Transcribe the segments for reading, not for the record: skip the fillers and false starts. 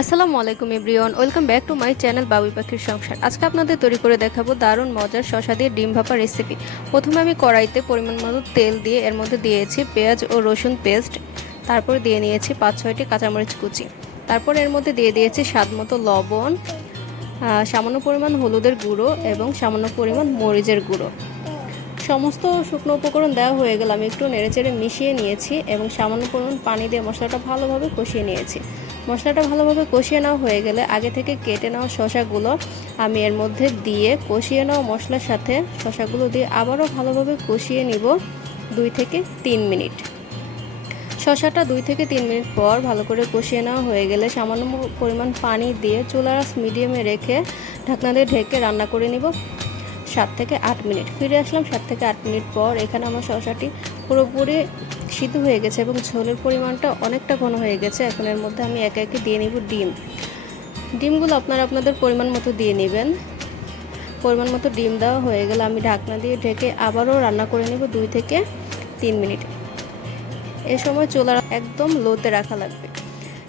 আসসালামু আলাইকুম everyone, welcome back to my channel বাবুই পাখির সংসার। আজকে আপনাদের তৈরি করে দেখাবো দারুণ মজার শসা দিয়ে ডিম ভাপা রেসিপি। প্রথমে আমি কড়াইতে পরিমাণ মতো তেল দিয়ে এর মধ্যে দিয়েছি পেঁয়াজ ও রসুন পেস্ট, তারপর দিয়ে নিয়েছি 5-6টি কাঁচামরিচ কুচি, তারপর এর মধ্যে দিয়ে দিয়েছি স্বাদ মতো লবণ, সামান্য পরিমাণ হলুদের গুঁড়ো এবং সামান্য পরিমাণ মরিচের গুঁড়ো। সমস্ত শুকনো উপকরণ দেওয়া হয়ে গেলে আমি একটু নেড়েচেড়ে মিশিয়ে নিয়েছি এবং সামান্য পরিমাণ পানি দিয়ে মশলাটা ভালোভাবে কষিয়ে নিয়েছি। মশলাটা ভালোভাবে কষিয়ে নেওয়া হয়ে গেলে আগে থেকে কেটে নেওয়া শসাগুলো আমি এর মধ্যে দিয়ে কষিয়ে নেওয়া মশলার সাথে শসাগুলো দিয়ে আবারও ভালোভাবে কষিয়ে নিব 2 থেকে 3 মিনিট। শসাটা 2 থেকে 3 মিনিট পর ভালো করে কষিয়ে নেওয়া হয়ে গেলে সামান্য পরিমাণ পানি দিয়ে চুলার আঁচ মিডিয়ামে রেখে ঢাকনা দিয়ে ঢেকে রান্না করে নিব 7 থেকে 8 মিনিট। ফিরে আসলাম 7 থেকে 8 মিনিট পর। এখানে আমার শসাটি পুরোপুরি সিদ্ধ হয়ে গেছে এবং ঝোলের পরিমাণটা অনেকটা ঘন হয়ে গেছে। এখন এর মধ্যে আমি একে একে দিয়ে নিব ডিমগুলো আপনারা আপনাদের পরিমাণ মতো দিয়ে নেবেন। পরিমাণ মতো ডিম দেওয়া হয়ে গেলে আমি ঢাকনা দিয়ে ঢেকে আবারও রান্না করে নিব 2 থেকে 3 মিনিট। এই সময় চুলা একদম লোতে রাখা লাগবে।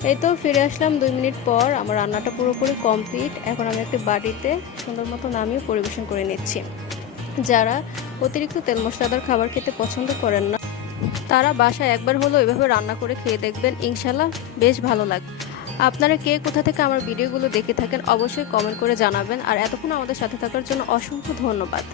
এই তো ফিরে আসলাম 2 মিনিট পর। আমার রান্নাটা পুরোপুরি কমপ্লিট। এখন আমি একটা বাটিতে সুন্দর মতো নামিয়ে পরিবেশন করে নিচ্ছি। যারা অতিরিক্ত তেল মশলাদার খাবার খেতে পছন্দ করেন না, তারা বাসায় একবার হলেও এভাবে রান্না করে খেয়ে দেখবেন, ইনশাল্লাহ বেশ ভালো লাগবে। আপনারা কে কোথা থেকে আমার ভিডিওগুলো দেখে থাকেন অবশ্যই কমেন্ট করে জানাবেন। আর এতক্ষণ আমাদের সাথে থাকার জন্য অসংখ্য ধন্যবাদ।